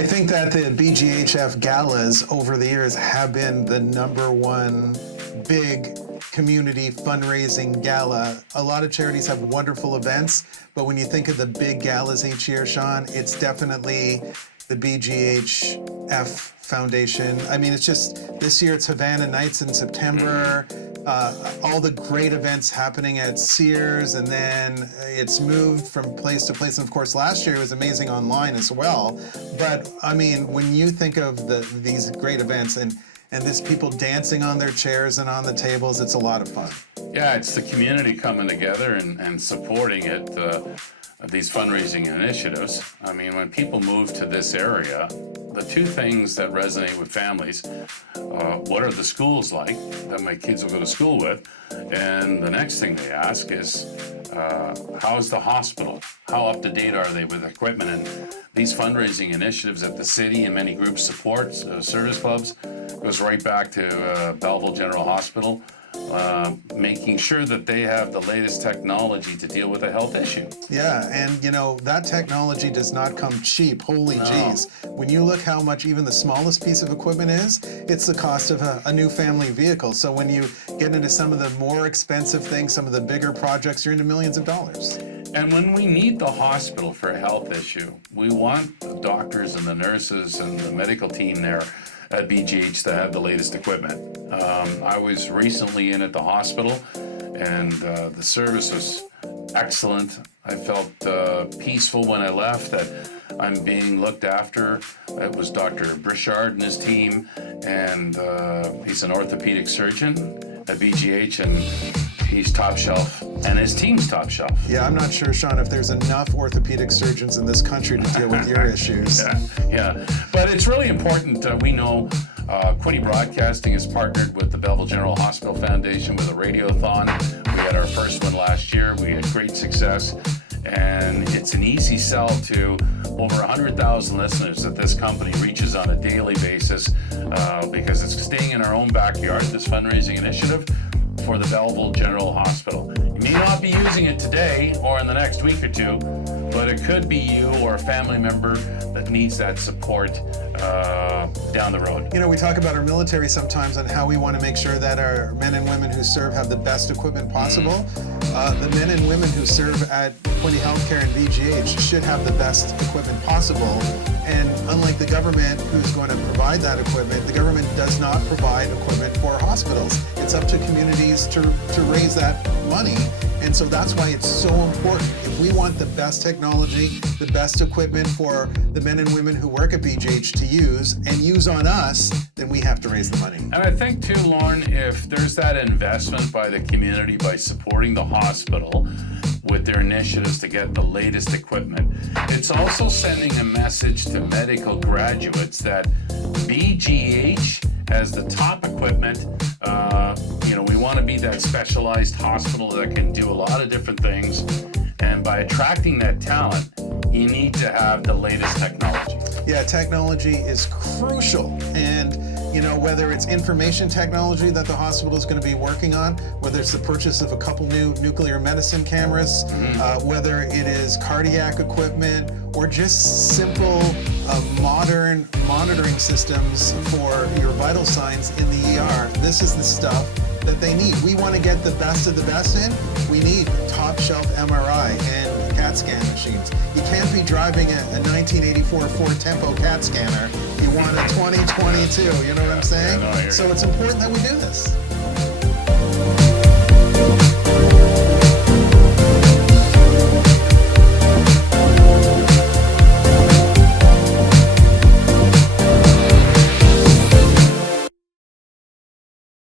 I think that the BGHF galas over the years have been the #1 big community fundraising gala. A lot of charities have wonderful events, but when you think of the big galas each year, Sean, it's definitely the BGHF Foundation. I mean, it's just, this year it's Havana Nights in September, all the great events happening at Sears, and then it's moved from place to place. And of course, last year it was amazing online as well. But I mean, when you think of these great events and this people dancing on their chairs and on the tables, it's a lot of fun. Yeah, it's the community coming together and supporting it, these fundraising initiatives. I mean, when people move to this area, the two things that resonate with families, what are the schools like that my kids will go to school with? And the next thing they ask is, how's the hospital? How up to date are they with equipment? And these fundraising initiatives that the city and many groups support, service clubs, goes right back to Belleville General Hospital, making sure that they have the latest technology to deal with a health issue. Yeah, and you know, that technology does not come cheap. Holy jeez. When you look how much even the smallest piece of equipment is, it's the cost of a new family vehicle. So when you get into some of the more expensive things, some of the bigger projects, you're into millions of dollars. And when we need the hospital for a health issue, we want the doctors and the nurses and the medical team there at BGH to have the latest equipment. I was recently in at the hospital, and the service was excellent. I felt peaceful when I left, that I'm being looked after. It was Dr. Brichard and his team, and he's an orthopedic surgeon at BGH, and he's top shelf, and his team's top shelf. Yeah, I'm not sure, Sean, if there's enough orthopedic surgeons in this country to deal with your issues. Yeah. But it's really important. We know Quinte Broadcasting is partnered with the Belleville General Hospital Foundation with a radiothon. We had our first one last year. We had great success. And it's an easy sell to over 100,000 listeners that this company reaches on a daily basis, because it's staying in our own backyard, this fundraising initiative for the Belleville General Hospital. You may not be using it today or in the next week or two, but it could be you or a family member that needs that support down the road. You know, we talk about our military sometimes and how we want to make sure that our men and women who serve have the best equipment possible. The men and women who serve at Quinte Healthcare and VGH should have the best equipment possible. And unlike the government, who's going to provide that equipment, the government does not provide equipment for hospitals. It's up to communities to raise that money. And so that's why it's so important. If we want the best technology, the best equipment for the men and women who work at BGH to use and use on us, then we have to raise the money. And I think too, Lauren, if there's that investment by the community by supporting the hospital with their initiatives to get the latest equipment, it's also sending a message to medical graduates that BGH has the top equipment. We want to be that specialized hospital that can do a lot of different things. And by attracting that talent, you need to have the latest technology. Yeah, technology is crucial. And, you know, whether it's information technology that the hospital is going to be working on, whether it's the purchase of a couple new nuclear medicine cameras, whether it is cardiac equipment, or just simple modern monitoring systems for your vital signs in the ER. This is the stuff that they need. We want to get the best of the best in. We need top shelf MRI and CAT scan machines. You can't be driving a 1984 Ford Tempo CAT scanner. You want a 2022, you know what I'm saying? Yeah, no, so it's important that we do this.